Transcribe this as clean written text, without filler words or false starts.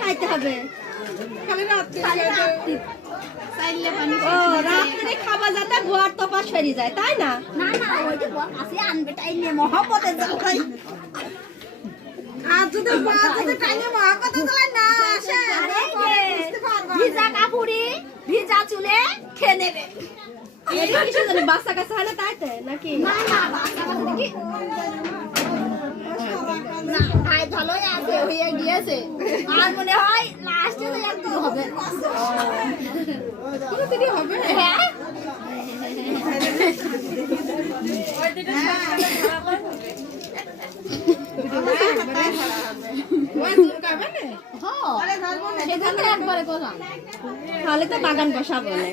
খাইতে হবে রাত্রে খাওয়া যাতে ঘর তপা সরি যায় তাই না না না ওইটা আছে আনবে টাইলে মহব্বতের যাই আর যদি টাইলে মহব্বতে চলে না আসে ভিজা কাপড়ে ভিজা চুলে খেয়ে নেবে কিছু জানি বাচ্চা কাছে হয় না তাইতে নাকি না না বাচ্চা কাছে কি না তাই ভালোই আছে হয়ে গিয়েছে আর মনে হয় লাস্টে তো একটু হবে পুরো দিদি হবে হ্যাঁ তাহলে তো বাগান বসাবো না